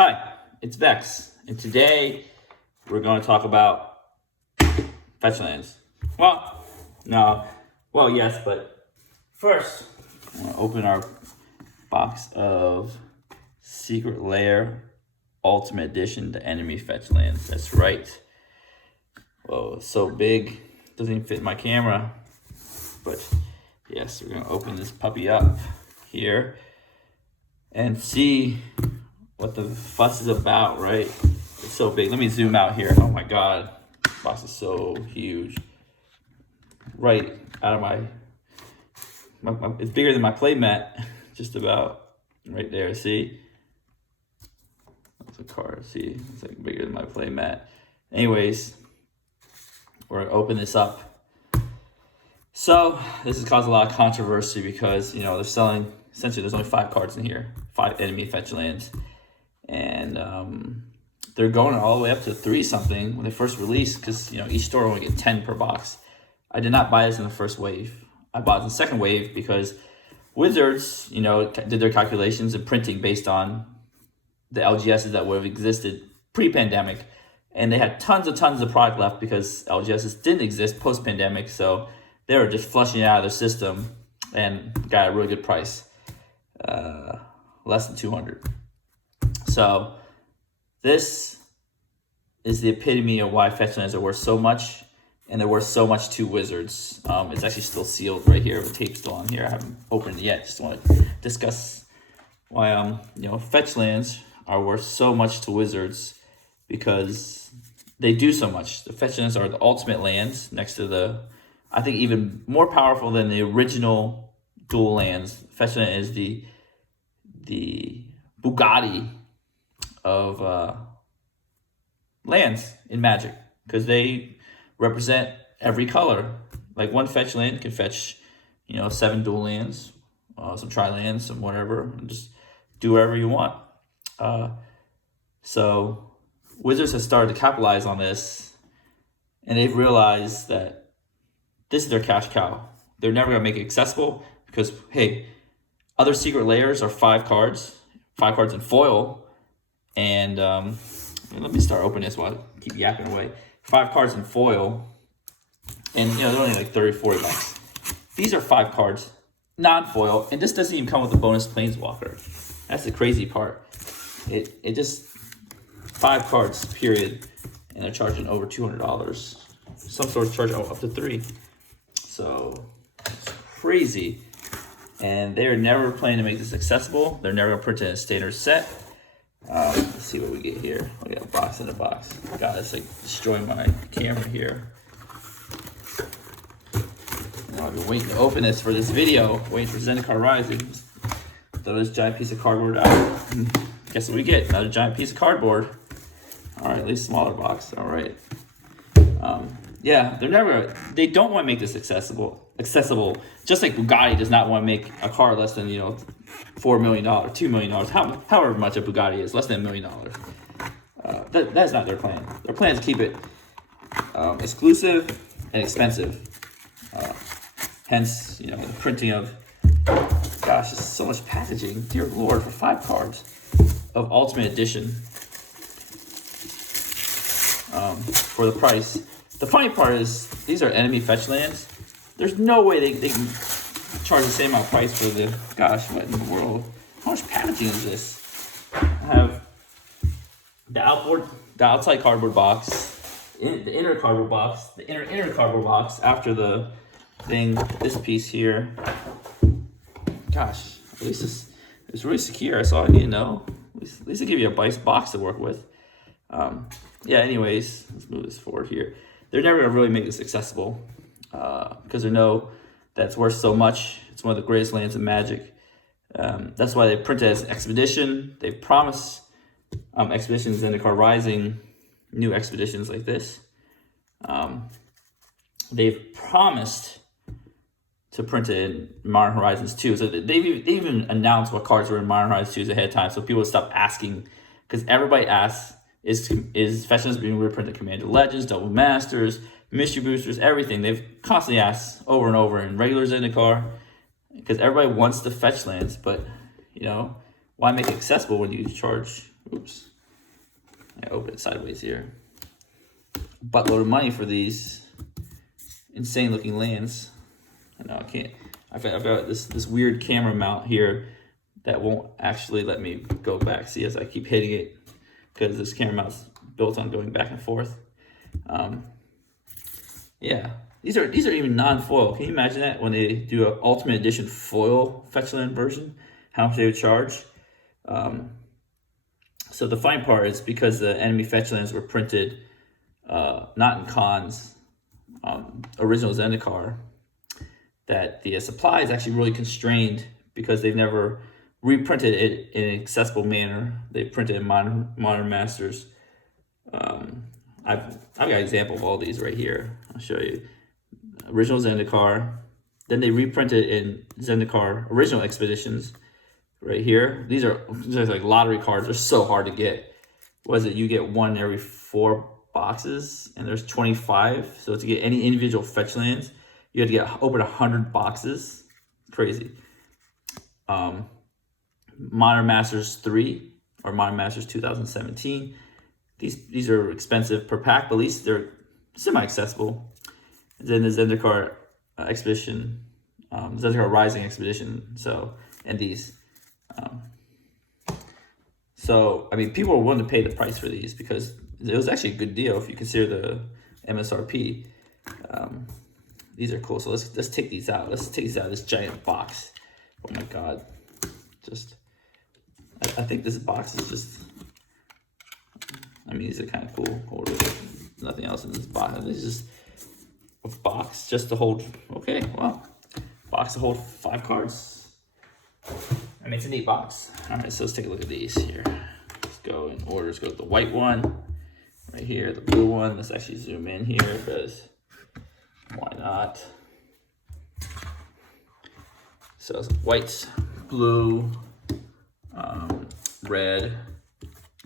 Hi, it's Vex, and today we're going to talk about Fetchlands. Yes, but first, I'm going to open our box of Secret Lair Ultimate Edition, the enemy Fetchlands. That's right. Whoa, it's so big, doesn't even fit my camera. But yes, we're going to open this puppy up here and see what the fuss is about, right? It's so big. Let me zoom out here. Oh my God, this box is so huge. Right out of my it's bigger than my play mat, just about right there. See? That's a card. See? It's like bigger than my play mat. Anyways, we're gonna open this up. So this has caused a lot of controversy because they're selling, essentially there's only 5 cards in here, 5 enemy Fetchlands. And they're going all the way up to 3 something when they first released, because each store only get 10 per box. I did not buy this in the first wave. I bought it in the second wave because Wizards, did their calculations and printing based on the LGSs that would have existed pre-pandemic, and they had tons of product left because LGSs didn't exist post-pandemic, so they were just flushing it out of their system and got a really good price, less than $200. So this is the epitome of why Fetchlands are worth so much, and they're worth so much to Wizards. It's actually still sealed right here. The tape's still on here. I haven't opened it yet. Just want to discuss why Fetchlands are worth so much to Wizards, because they do so much. The Fetchlands are the ultimate lands next to I think even more powerful than the original dual lands. Fetchland is the Bugatti of lands in Magic, because they represent every color. Like one fetch land can fetch 7 dual lands, some tri-lands, some whatever, and just do whatever you want. So Wizards has started to capitalize on this, and they've realized that this is their cash cow. They're never going to make it accessible because, hey, other Secret Lairs are 5 cards in foil. And let me start opening this while I keep yapping away. 5 cards in foil, and they're only like 30, 40 bucks. These are 5 cards, non-foil, and this doesn't even come with a bonus Planeswalker. That's the crazy part. It just 5 cards, period, and they're charging over $200. Some stores charge up to 3. So it's crazy, and they're never planning to make this accessible. They're never gonna print it in a standard set. Let's see what we get here. We got a box in a box. God, it's like destroying my camera here. I've been waiting to open this for this video, waiting for Zendikar Rising. Throw this giant piece of cardboard out. Guess what we get? Another giant piece of cardboard. All right, at least smaller box. All right. Yeah, they don't want to make this accessible. Just like Bugatti does not want to make a car less than $4 million, $2 million, however much a Bugatti is, less than $1 million. That's not their plan. Their plan is to keep it exclusive and expensive. Hence, the printing of, gosh, there's so much packaging. Dear Lord, for 5 cards of Ultimate Edition for the price. The funny part is these are enemy Fetchlands. There's no way they can charge the same amount of price for the, gosh, what in the world? How much packaging is this? I have the outside cardboard box, the inner cardboard box, the inner cardboard box after the thing, this piece here. Gosh, at least it's really secure. I saw it, At least they give you a nice box to work with. Yeah, anyways, let's move this forward here. They're never going to really make this accessible because they know that's worth so much. It's one of the greatest lands in Magic. That's why they print it as an expedition. They promise expeditions in Zendikar Rising, new expeditions like this. They've promised to print it in Modern Horizons 2. So they even announced what cards were in Modern Horizons 2 ahead of time, so people would stop asking, because everybody asks, is Fetchlands being reprinted Commander Legends, Double Masters, Mystery Boosters, everything. They've constantly asked over and over in regular Zendikar, because everybody wants the Fetchlands, but why make it accessible when you charge, oops, I open it sideways here. Buttload of money for these insane looking lands. I know I can't. I've got this weird camera mount here that won't actually let me go back. See, as I keep hitting it, because this camera mount's built on going back and forth. Yeah, these are even non-foil. Can you imagine that when they do an Ultimate Edition foil Fetchland version, how much they would charge? So the fine part is because the enemy Fetchlands were printed not in Khan's original Zendikar, that the supply is actually really constrained because they've never reprinted it in an accessible manner. They printed in Modern Masters. I've got an example of all these right here. I'll show you. Original Zendikar. Then they reprinted in Zendikar Original Expeditions right here. These are like lottery cards. They're so hard to get. What is it? You get one every 4 boxes, and there's 25. So to get any individual Fetchlands, you have to open 100 boxes. Crazy. Modern Masters 3 or Modern Masters 2017. These are expensive per pack, but at least they're semi-accessible. And then the Zendikar Expedition, Zendikar Rising Expedition. So, and these. So, I mean, people were willing to pay the price for these because it was actually a good deal if you consider the MSRP. These are cool. So let's take these out. Let's take these out of this giant box. Oh my God. I think this box is just, I mean, these are kind of cool. Nothing else in this box. This is just a box just to hold, okay, well, box to hold 5 cards. I mean, it's a neat box. All right, so let's take a look at these here. Let's go in order. Let's go with the white one right here, the blue one. Let's actually zoom in here because why not? So it's white, blue, red,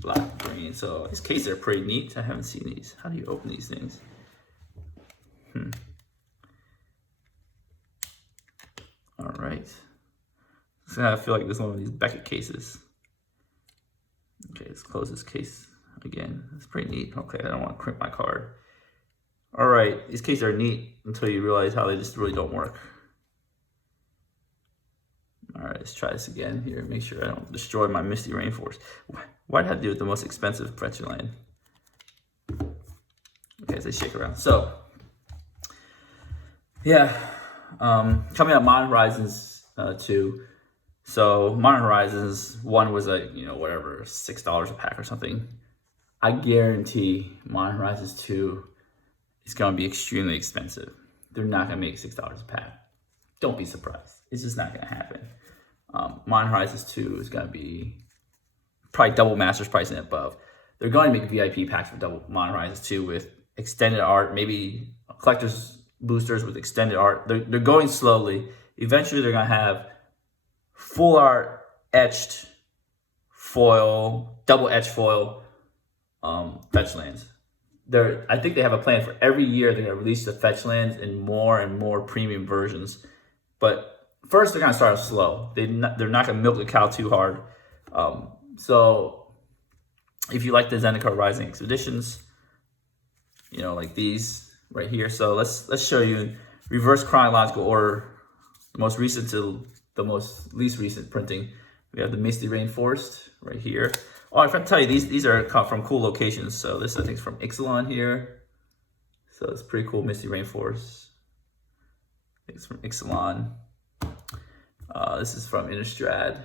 black, green. So these cases are pretty neat. I haven't seen these. How do you open these things? All right. So I feel like this is one of these Beckett cases. Okay, let's close this case again. It's pretty neat. Okay, I don't want to crimp my card. All right, these cases are neat until you realize how they just really don't work. All right, let's try this again here. Make sure I don't destroy my Misty Rainforest. Why'd I have to do with the most expensive Fetchland? Okay, as they shake around. So, yeah, coming out Modern Horizons 2. So Modern Horizons 1 was like, whatever, $6 a pack or something. I guarantee Modern Horizons 2 is going to be extremely expensive. They're not going to make $6 a pack. Don't be surprised. It's just not going to happen. Modern Horizons 2 is going to be probably double Masters price and above. They're going to make VIP packs for double Modern Horizons 2 with extended art, maybe collector's boosters with extended art. They're going slowly. Eventually, they're going to have full art, etched foil, double etched foil Fetchlands. I think they have a plan for every year they're going to release the Fetchlands in more and more premium versions. But first, they're going to start off slow. They're not going to milk the cow too hard. So if you like the Zendikar Rising Expeditions, like these right here. So let's show you reverse chronological order, the most recent to the most least recent printing. We have the Misty Rainforest right here. Oh, I forgot to tell you, these are from cool locations. So this, I think, is from Ixalan here. So it's pretty cool, Misty Rainforest. I think it's from Ixalan. This is from Innistrad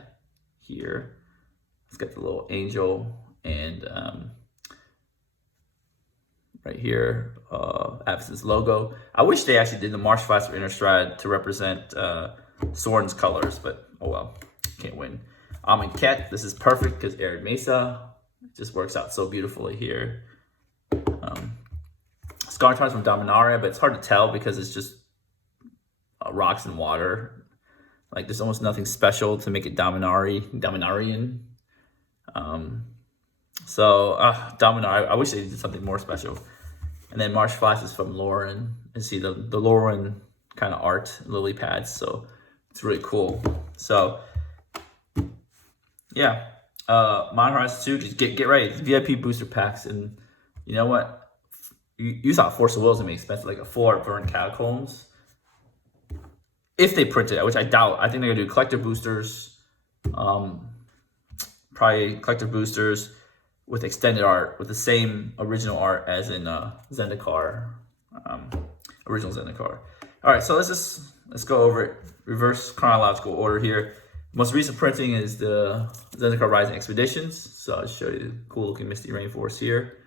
here. It's got the little angel and right here, Absence logo. I wish they actually did the Marsh Flats for Innistrad to represent Soren's colors, but oh well, can't win. Ket, this is perfect because Arid Mesa. It just works out so beautifully here. Scartars from Dominaria, but it's hard to tell because it's just rocks and water. Like there's almost nothing special to make it Dominarian. Dominar, I wish they did something more special. And then Marsh Flats is from Lauren. You see the Lauren kind of art, lily pads. So it's really cool. So yeah, Modern Horizons 2, just get ready. It's VIP booster packs, and you know what? You thought Force of Will was gonna be expensive, like a full art Burn Catacombs. If they print it, which I doubt. I think they're gonna do collector boosters, probably collector boosters with extended art, with the same original art as in Zendikar, original Zendikar. All right, so let's go over it. Reverse chronological order here. Most recent printing is the Zendikar Rising Expeditions. So I'll show you the cool looking Misty Rainforest here.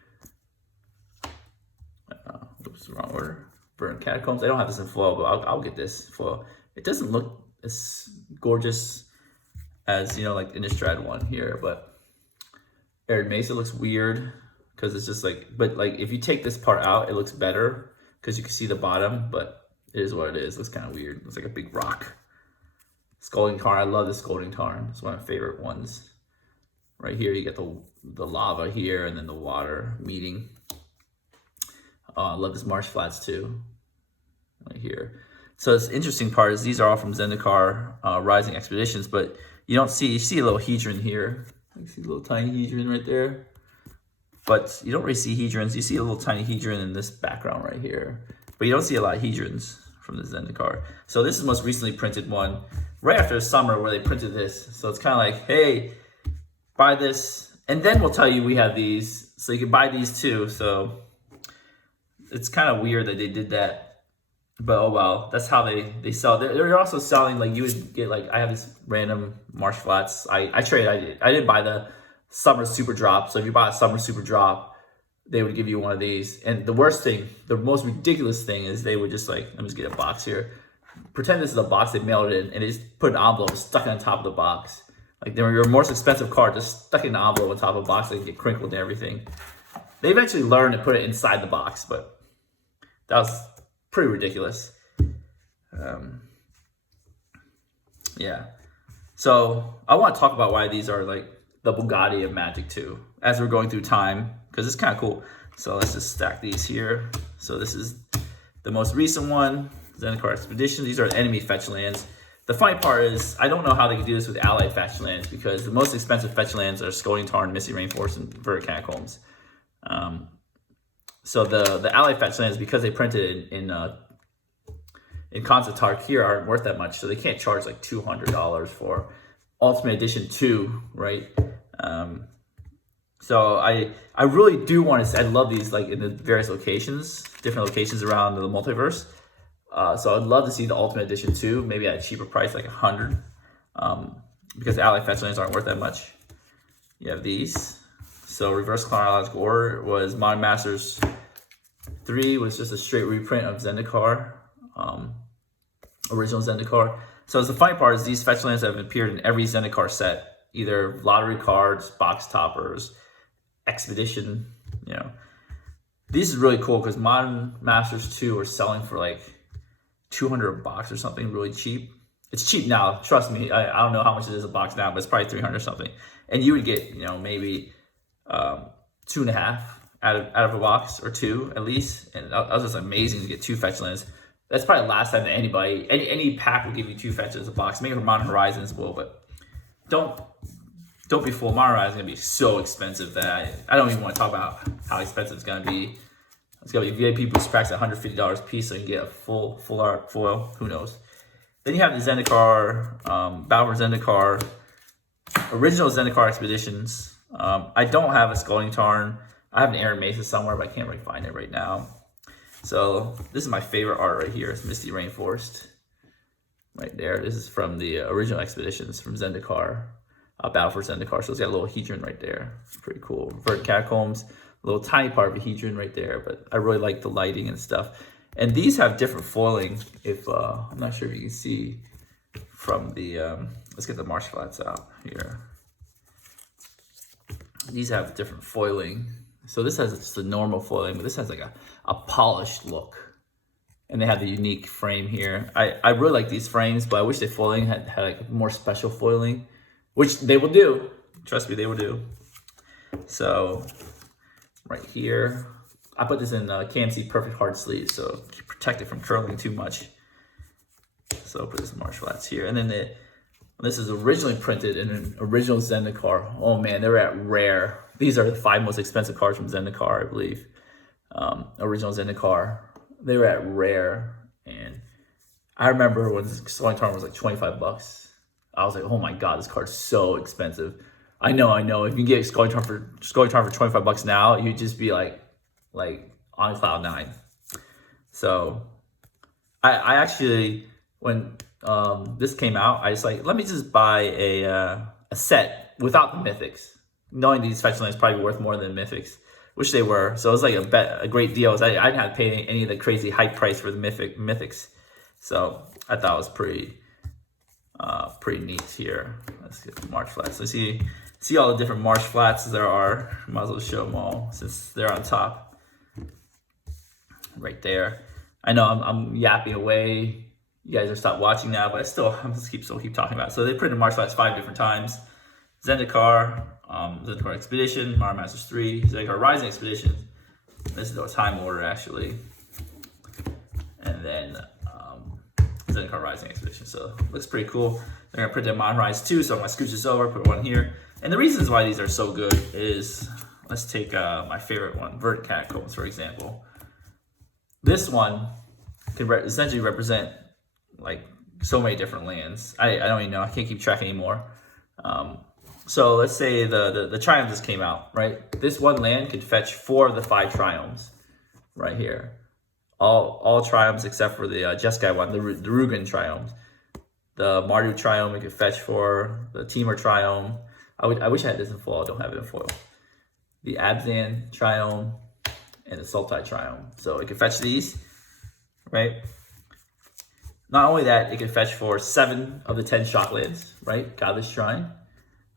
Oops, wrong order. Burnt Catacombs. I don't have this in flow, but I'll get this flow. It doesn't look as gorgeous as, you know, like the Innistrad one here, but Arid Mesa looks weird because it's just like, but like if you take this part out, it looks better because you can see the bottom, but it is what it is. It looks kind of weird. It looks like a big rock. Scalding Tarn. I love the Scalding Tarn. It's one of my favorite ones. Right here, you get the lava here and then the water meeting. I love this Marsh Flats too. Right here. So this interesting part is these are all from Zendikar Rising Expeditions, but you see a little Hedron here. You see a little tiny Hedron right there. But you don't really see Hedrons. You see a little tiny Hedron in this background right here. But you don't see a lot of Hedrons from the Zendikar. So this is the most recently printed one, right after the summer where they printed this. So it's kind of like, hey, buy this, and then we'll tell you we have these, so you can buy these too. So it's kind of weird that they did that, but oh well. That's how they sell. They're also selling, like, you would get, like, I have this random Marsh Flats. I didn't buy the Summer Super Drop. So if you buy a Summer Super Drop, they would give you one of these. And the worst thing, the most ridiculous thing is they would just, like, let me just get a box here. Pretend this is a box, they mailed it in, and they just put an envelope stuck on top of the box. Like, they were your most expensive card, just stuck in an envelope on top of a box, so they get crinkled and everything. They eventually learned to put it inside the box, but that was pretty ridiculous. Yeah. So I want to talk about why these are like the Bugatti of Magic too, as we're going through time, because it's kind of cool. So let's just stack these here. So this is the most recent one, Zendikar Expedition. These are enemy Fetchlands. The funny part is, I don't know how they can do this with allied Fetchlands, because the most expensive Fetchlands are Scalding Tarn, Misty Rainforest, and Verdant Catacombs. So the allied Fetchlands, because they printed in Concept Art here, aren't worth that much, so they can't charge like $200 for Ultimate Edition 2, right? So I really do want to. I love these, like, in the various locations, different locations around the multiverse. So I'd love to see the Ultimate Edition 2, maybe at a cheaper price, like $100, because the allied Fetchlands aren't worth that much. You have these. So reverse chronological order was Modern Masters 3 was just a straight reprint of Zendikar, original Zendikar. So the funny part is these Fetchlands have appeared in every Zendikar set, either lottery cards, box toppers, expedition. You know, this is really cool because Modern Masters 2 are selling for like $200 a box or something, really cheap. It's cheap now, trust me. I don't know how much it is a box now, but it's probably $300 or something. And you would get, you know, maybe 2.5 out of a box, or 2 at least. And that was just amazing to get 2 Fetchlands. That's probably the last time that any pack will give you 2 Fetchlands a box. Maybe for Modern Horizons will, but don't be fooled. Modern Horizons is gonna be so expensive that I don't even want to talk about how expensive it's gonna be. It's gonna be VIP boost packs at $150 a piece, so you can get a full art foil. Who knows? Then you have the Zendikar, Battle for Zendikar, original Zendikar Expeditions. I don't have a Scalding Tarn. I have an Arid Mesa somewhere, but I can't really find it right now. So this is my favorite art right here. It's Misty Rainforest. Right there. This is from the original Expeditions from Zendikar. Battle for Zendikar. So it's got a little Hedron right there. It's pretty cool. Verdant Catacombs. A little tiny part of a Hedron right there. But I really like the lighting and stuff. And these have different foiling. If I'm not sure if you can see from the... let's get the Marsh Flats out here. These have different foiling. So this has just a normal foiling, but this has like a polished look. And they have the unique frame here. I really like these frames, but I wish the foiling had like more special foiling, which they will do. Trust me, they will do. So right here, I put this in KMC Perfect Hard Sleeve, so protect it from curling too much. So I'll put this in Marsh Flats here. And then This is originally printed in an original Zendikar. Oh man, they were at rare. These are the 5 most expensive cards from Zendikar, I believe. Original Zendikar. They were at rare, and I remember when Sculling Tarn was like 25 bucks. I was like, oh my god, this card's so expensive. I know. If you get Sculling Tarn for 25 bucks now, you'd just be like on cloud 9. So I actually, when this came out, I just like, let me just buy a set without the mythics, knowing these Fetchlands probably worth more than mythics, which they were. So it was like a great deal. I didn't have to pay any of the crazy hype price for the mythics. So I thought it was pretty neat here. Let's get the March flats. Let's see all the different March flats there are. Might as well show them all since they're on top. Right there. I know I'm yapping away. You guys are stopped watching now, but I'm still keep talking about it. So they printed March flats 5 different times. Zendikar, Zendikar Expedition, Mara Masters 3, Zendikar Rising Expedition. This is the time order actually. And then Zendikar Rising Expedition. So looks pretty cool. They're gonna print them on Rise 2, so I'm gonna scooch this over, put one here. And the reasons why these are so good is, let's take my favorite one, Verdant Catacombs, for example. This one could essentially represent like so many different lands. I don't even know. I can't keep track anymore. So let's say the Triomes just came out, right? This one land could fetch 4 of the 5 Triomes right here. All Triomes except for the Jeskai one, the Rugen Triome. The Mardu Triome it could fetch for, the Temur Triome. I wish I had this in foil. I don't have it in foil. The Abzan Triome and the Sultai Triome. So it can fetch these, right? Not only that, it can fetch for 7 of the 10 Shocklands, right? Godless Shrine,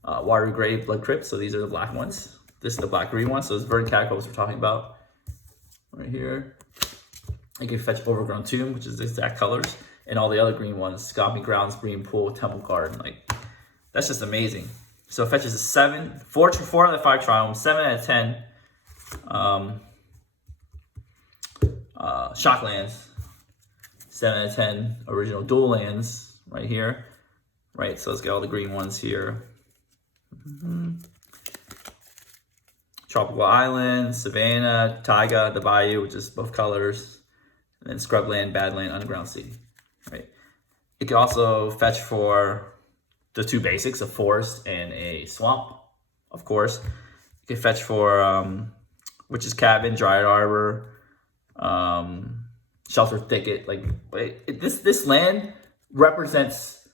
Water Grave, Blood Crypt. So these are the black ones. This is the black-green one. So it's Verdant Catacombs we're talking about right here. It can fetch Overgrown Tomb, which is the exact colors, and all the other green ones: Scomping Grounds, Green Pool, Temple Garden. Like, that's just amazing. So it fetches a 7, 4 out of the 5 Triomes, 7 out of 10 Shocklands, 7 out of 10 original dual lands right here, right? So let's get all the green ones here. Tropical Island, Savannah, Taiga, the Bayou, which is both colors, and then Scrubland, Badland, Underground Sea, right? It can also fetch for the 2 basics, a forest and a swamp, of course. It can fetch for Witch's Cabin, Dryad Arbor, Shelter Thicket. Like, this land represents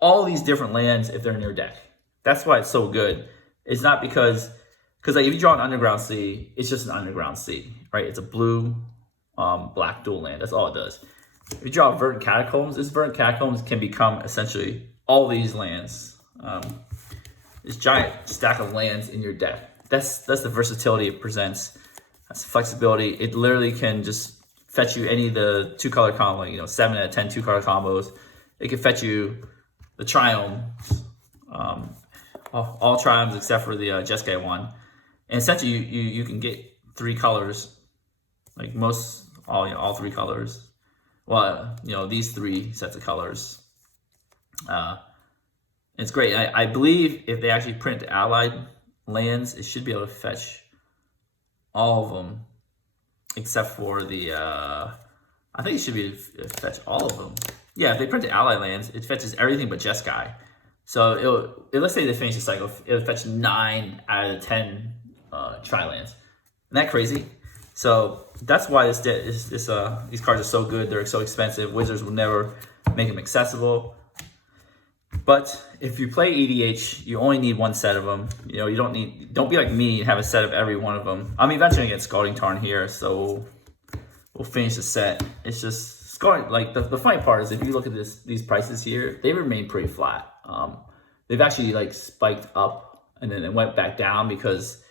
all these different lands if they're in your deck. That's why it's so good. It's not because like if you draw an Underground Sea, it's just an Underground Sea, right? It's a blue, black dual land. That's all it does. If you draw Verdant Catacombs, this Verdant Catacombs can become essentially all these lands. This giant stack of lands in your deck. That's the versatility it presents. That's the flexibility. It literally can just fetch you any of the 2-color combo, 7 out of 10 2-color combos. It can fetch you the Triomes, all Triomes except for the Jeskai one. And essentially, you can get 3 colors, like all 3 colors. Well, these 3 sets of colors. It's great. I believe if they actually print allied lands, it should be able to fetch all of them, except for the. I think it should be fetch all of them. Yeah, if they print the allied lands, it fetches everything but Jeskai. So let's say they finish the cycle, it'll fetch 9 out of 10 Tri-lands. Isn't that crazy? So that's why these cards are so good. They're so expensive. Wizards will never make them accessible. But if you play EDH, you only need 1 set of them. Don't be like me and have a set of every one of them. I'm eventually gonna get Scalding Tarn here, so we'll finish the set. It's just Scalding. Like the funny part is, if you look at these prices here, they remain pretty flat. They've actually like spiked up and then it went back down because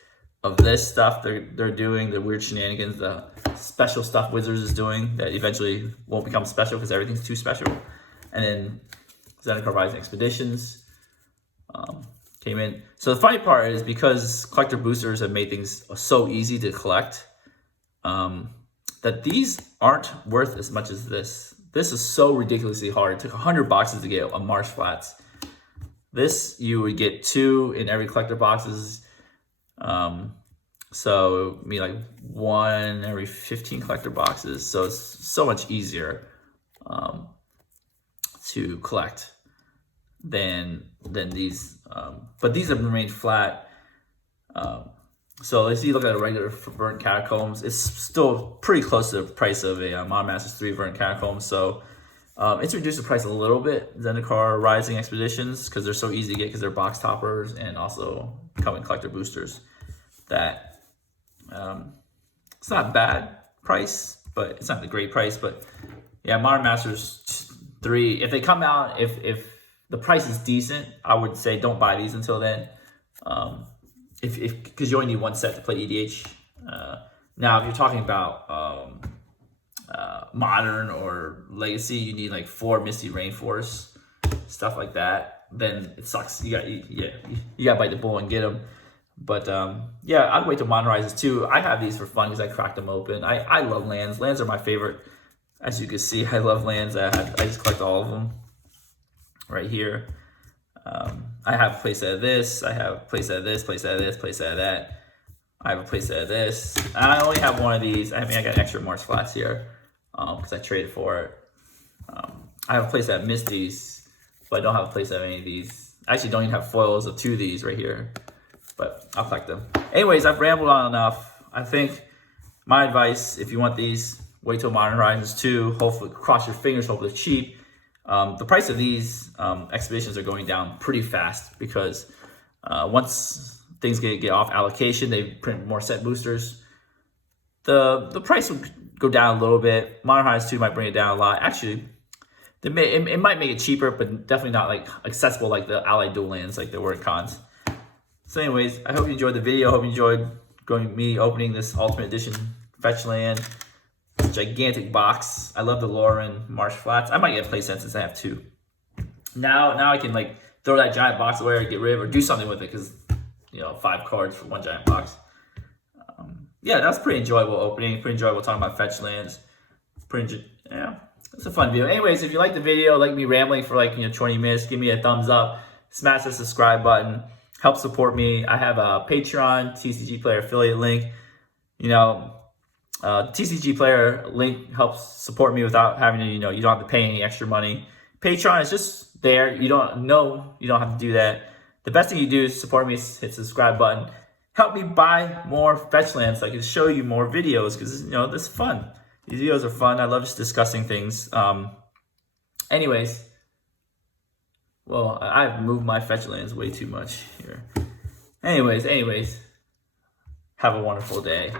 of this stuff they're doing, the weird shenanigans, the special stuff Wizards is doing that eventually won't become special because everything's too special. And then Zendikar Rising Expeditions came in. So the funny part is, because collector boosters have made things so easy to collect, that these aren't worth as much as this. This is so ridiculously hard. It took 100 boxes to get a Marsh Flats. This, you would get 2 in every collector boxes. So it would be like 1 every 15 collector boxes. So it's so much easier to collect than these. But these have remained flat. So let's see, look at a regular Verdant Catacombs. It's still pretty close to the price of a Modern Masters 3 Verdant Catacombs. So it's reduced the price a little bit, Zendikar Rising Expeditions, because they're so easy to get because they're box toppers and also come in collector boosters. That it's not a bad price, but it's not the great price. But yeah, Modern Masters 3, if they come out, if the price is decent, I would say don't buy these until then. Because you only need 1 set to play EDH. Now, if you're talking about Modern or Legacy, you need like 4 Misty Rainforests, stuff like that. Then it sucks. You got bite the bullet and get them. But yeah, I'd wait till Modern Horizons 2. I have these for fun because I cracked them open. I love lands. Lands are my favorite. As you can see, I love lands. I just collect all of them right here. I have a playset of this. I have a playset of this, playset of this, playset of that. I have a playset of this. And I only have 1 of these. I mean, I got extra Mars Flats here because I traded for it. I have a playset of Misties, but I don't have a playset of any of these. I actually don't even have foils of 2 of these right here, but I'll collect them. Anyways, I've rambled on enough. I think my advice, if you want these, wait till Modern Horizons 2. Hopefully, cross your fingers, hopefully it's cheap. The price of these expeditions are going down pretty fast because once things get off allocation, they print more set boosters. The price will go down a little bit. Modern Horizons 2 might bring it down a lot. Actually, it might make it cheaper, but definitely not like accessible like the Allied Dual Lands like there were in cons. So anyways, I hope you enjoyed the video. I hope you enjoyed me opening this Ultimate Edition Fetchland. Gigantic box. I love the Lauren Marsh Flats. I might get Playset since I have 2. Now I can like throw that giant box away or get rid of it or do something with it because, 5 cards for 1 giant box. Yeah, that was pretty enjoyable opening. Pretty enjoyable talking about Fetchlands. Yeah, it's a fun video. Anyways, if you like the video, like me rambling for like 20 minutes, give me a thumbs up. Smash the subscribe button. Help support me. I have a Patreon, TCGplayer affiliate link. TCGplayer link helps support me without having to, you don't have to pay any extra money. Patreon is just there. You don't have to do that. The best thing you do is support me, hit the subscribe button. Help me buy more Fetchlands so I can show you more videos because, this is fun. These videos are fun. I love just discussing things. Anyways, well, I've moved my Fetchlands way too much here. Anyways, have a wonderful day.